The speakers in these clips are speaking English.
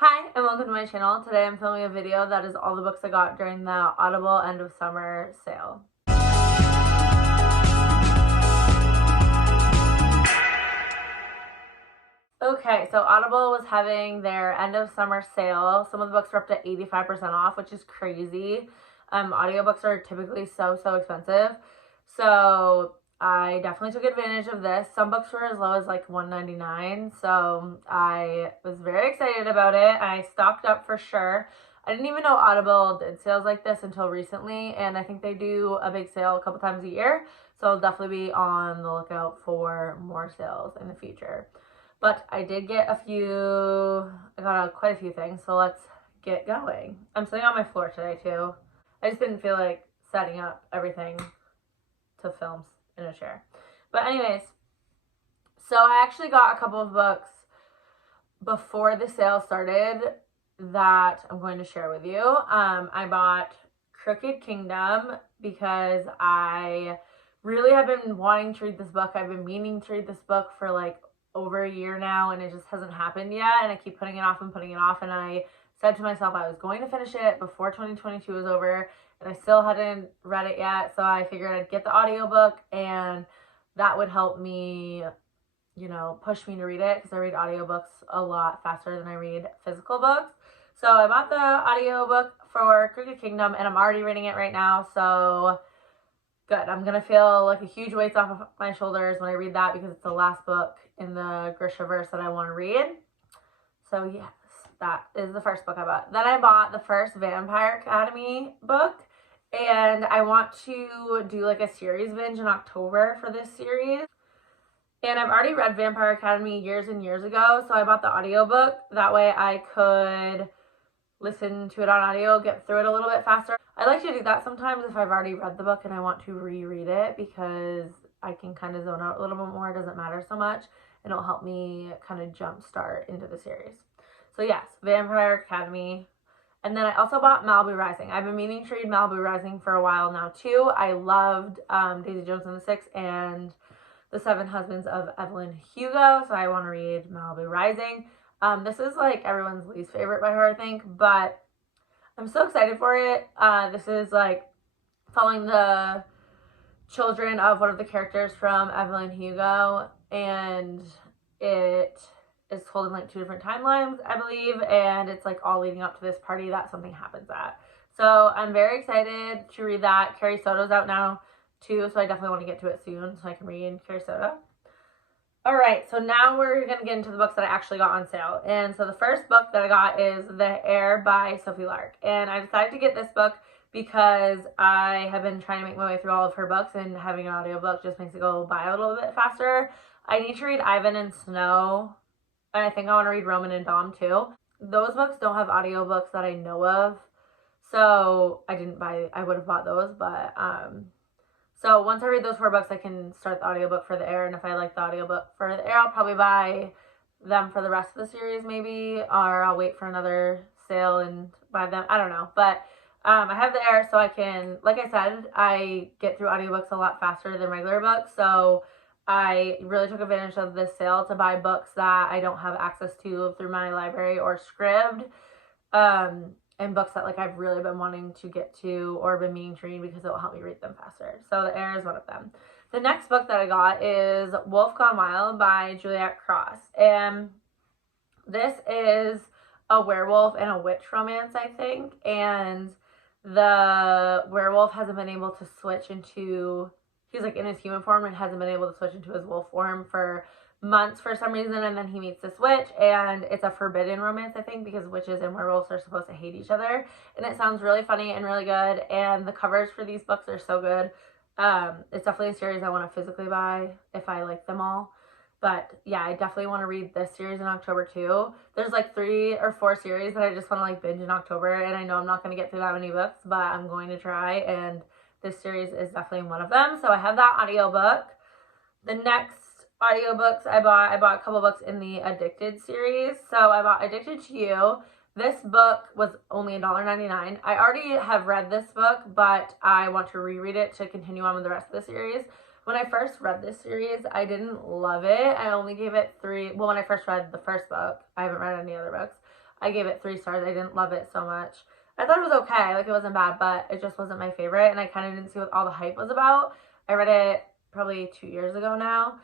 Hi, and welcome to my channel. Today I'm filming a video that is all the books I got during the Audible end of summer sale. Okay, so Audible was having their end of summer sale. Some of the books were up to 85% off, which is crazy. Audiobooks are typically so expensive. So I definitely took advantage of this. Some books were as low as like $1.99, so I was very excited about it. I stocked up for sure. I didn't even know Audible did sales like this until recently, and I think they do a big sale a couple times a year, so I'll definitely be on the lookout for more sales in the future. But I did get I got quite a few things, so let's get going. I'm sitting on my floor today too. I just didn't feel like setting up everything to film in a chair. But anyways, so I actually got a couple of books before the sale started that I'm going to share with you. I bought Crooked Kingdom because I really have been wanting to read this book. I've been meaning to read this book for like over a year now, and it just hasn't happened yet, and I keep putting it off, and I said to myself I was going to finish it before 2022 was over, and I still hadn't read it yet, so I figured I'd get the audiobook, and that would help me, push me to read it, because I read audiobooks a lot faster than I read physical books. So I bought the audiobook for Crooked Kingdom, and I'm already reading it right now, so good. I'm going to feel like a huge weight off of my shoulders when I read that, because it's the last book in the Grishaverse that I want to read. So yes, that is the first book I bought. Then I bought the first Vampire Academy book, and I want to do like a series binge in October for this series. And I've already read Vampire Academy years and years ago, so I bought the audiobook. That way I could listen to it on audio, get through it a little bit faster. I like to do that sometimes if I've already read the book and I want to reread it, because I can kind of zone out a little bit more. It doesn't matter so much, and it'll help me kind of jumpstart into the series. So yes, Vampire Academy. And then I also bought Malibu Rising. I've been meaning to read Malibu Rising for a while now too. I loved Daisy Jones and the Six and The Seven Husbands of Evelyn Hugo, so I want to read Malibu Rising. This is like everyone's least favorite by her, I think, but I'm so excited for it. This is like following the children of one of the characters from Evelyn Hugo, and it is told in like two different timelines, I believe, and it's like all leading up to this party that something happens at. So I'm very excited to read that. Carrie Soto's out now too, so I definitely want to get to it soon so I can read Carrie Soto. Alright, so now we're going to get into the books that I actually got on sale. And so the first book that I got is The Heir by Sophie Lark. And I decided to get this book because I have been trying to make my way through all of her books, and having an audiobook just makes it go by a little bit faster. I need to read Ivan and Snow, and I think I want to read Roman and Dom too. Those books don't have audiobooks that I know of, so I would have bought those, but so once I read those 4 books, I can start the audiobook for The Heir, and if I like the audiobook for The Heir, I'll probably buy them for the rest of the series maybe, or I'll wait for another sale and buy them. I don't know, but I have The Heir, so I can, like I said, I get through audiobooks a lot faster than regular books, so I really took advantage of this sale to buy books that I don't have access to through my library or Scribd, and books that like I've really been wanting to get to or been meaning to read, because it will help me read them faster. So The Heir is one of them. The next book that I got is Wolf Gone Wild by Juliet Cross, and this is a werewolf and a witch romance, I think, and the werewolf hasn't been able to switch into, he's like in his human form and hasn't been able to switch into his wolf form for months for some reason, and then he meets this witch, and it's a forbidden romance, I think, because witches and werewolves are supposed to hate each other, and it sounds really funny and really good, and the covers for these books are so good. It's definitely a series I want to physically buy if I like them all. But yeah, I definitely want to read this series in October too. There's like 3 or 4 series that I just want to like binge in October, and I know I'm not going to get through that many books, but I'm going to try, and this series is definitely one of them. So I have that audiobook. The next audiobooks I bought a couple books in the Addicted series. So I bought Addicted to You. This book was only $1.99. I already have read this book, but I want to reread it to continue on with the rest of the series. When I first read this series, I didn't love it. I only gave it 3. Well, when I first read the first book, I haven't read any other books. I gave it 3 stars. I didn't love it so much. I thought it was okay, like it wasn't bad, but it just wasn't my favorite, and I kind of didn't see what all the hype was about. I read it probably 2 years ago now,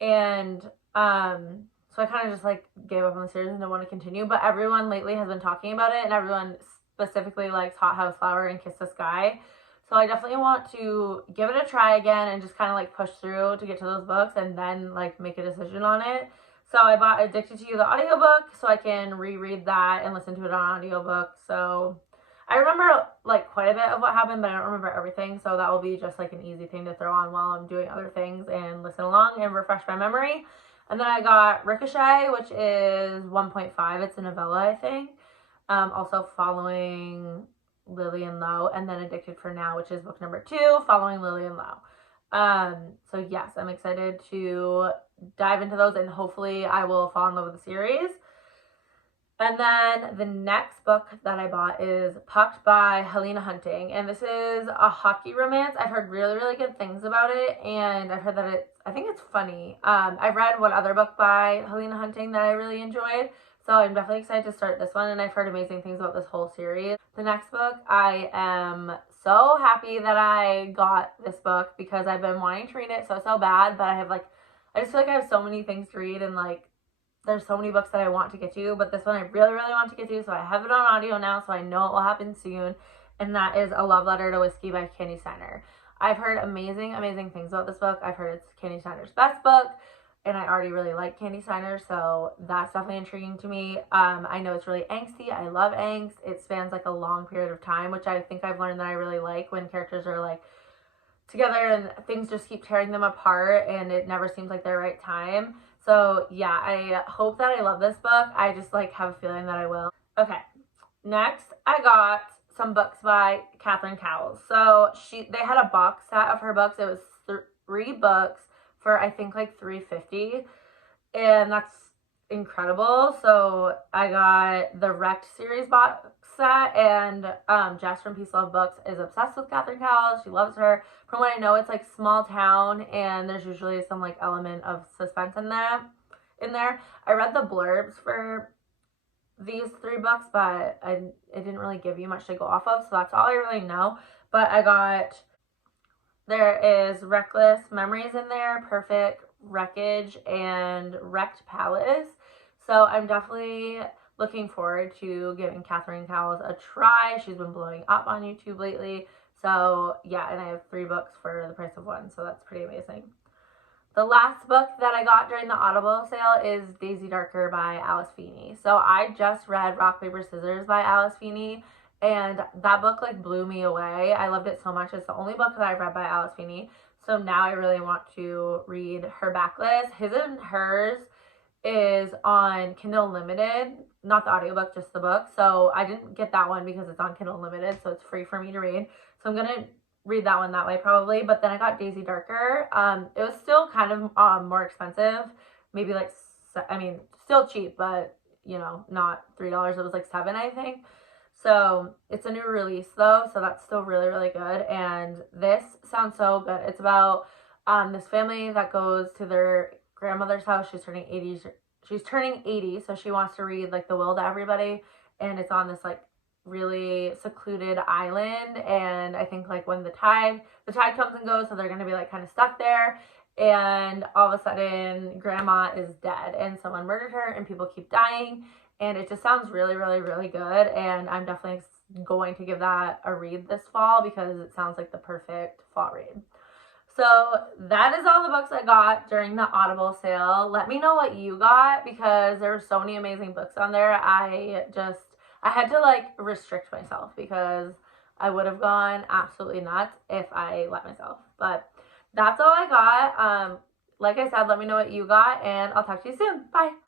and so I kind of just like gave up on the series and didn't want to continue. But everyone lately has been talking about it, and everyone specifically likes Hot House Flower and Kiss the Sky. So I definitely want to give it a try again and just kind of like push through to get to those books and then like make a decision on it. So I bought Addicted to You, the audiobook, so I can reread that and listen to it on audiobook. So I remember like quite a bit of what happened, but I don't remember everything. So that will be just like an easy thing to throw on while I'm doing other things and listen along and refresh my memory. And then I got Ricochet, which is 1.5. It's a novella, I think. Also following Lillian Lowe, and then Addicted for Now, which is book number 2, following Lillian Lowe. So yes, I'm excited to dive into those, and hopefully I will fall in love with the series. And then the next book that I bought is Pucked by Helena Hunting, and this is a hockey romance. I've heard really, really good things about it, and I've heard that I think it's funny. I've read one other book by Helena Hunting that I really enjoyed, so I'm definitely excited to start this one, and I've heard amazing things about this whole series. The next book, I am so happy that I got this book because I've been wanting to read it so bad, but I just feel like I have so many things to read, and like there's so many books that I want to get to, but this one I really, really want to get to, so I have it on audio now, so I know it will happen soon, and that is A Love Letter to Whiskey by Candy Steiner. I've heard amazing, amazing things about this book. I've heard it's Candy Steiner's best book, and I already really like Candy Steiner, so that's definitely intriguing to me. I know it's really angsty. I love angst. It spans like a long period of time, which I think I've learned that I really like when characters are like together and things just keep tearing them apart and it never seems like their right time. So yeah, I hope that I love this book. I just like have a feeling that I will. Okay, next I got some books by Catherine Cowles. So they had a box set of her books. It was 3 books for I think like $3.50, and that's incredible. So I got the Wrecked series box set, and Jess from Peace Love Books is obsessed with Catherine Cowles. She loves her. From what I know, it's like small town, and there's usually some like element of suspense in there. I read the blurbs for these 3 books, but it didn't really give you much to go off of, so that's all I really know. But there is Reckless Memories in there, Perfect Wreckage, and Wrecked Palace. So I'm definitely looking forward to giving Catherine Cowles a try. She's been blowing up on YouTube lately. So yeah, and I have 3 books for the price of 1, so that's pretty amazing. The last book that I got during the Audible sale is Daisy Darker by Alice Feeney. So I just read Rock, Paper, Scissors by Alice Feeney, and that book like blew me away. I loved it so much. It's the only book that I've read by Alice Feeney. So now I really want to read her backlist. His and Hers is on Kindle Unlimited, not the audiobook, just the book. So I didn't get that one because it's on Kindle Unlimited, so it's free for me to read. So I'm going to read that one that way probably. But then I got Daisy Darker. It was still kind of more expensive, maybe like, I mean, still cheap, but you know, not $3. It was like $7, I think. So it's a new release though, so that's still really, really good. And this sounds so good. It's about this family that goes to their grandmother's house. She's turning 80, so she wants to read like the will to everybody, and it's on this like really secluded island. And I think like when the tide comes and goes, so they're gonna be like kind of stuck there, and all of a sudden grandma is dead and someone murdered her and people keep dying, and it just sounds really, really, really good. And I'm definitely going to give that a read this fall because it sounds like the perfect fall read. So that is all the books I got during the Audible sale. Let me know what you got because there were so many amazing books on there. I had to like restrict myself because I would have gone absolutely nuts if I let myself. But that's all I got. Like I said, let me know what you got, and I'll talk to you soon. Bye.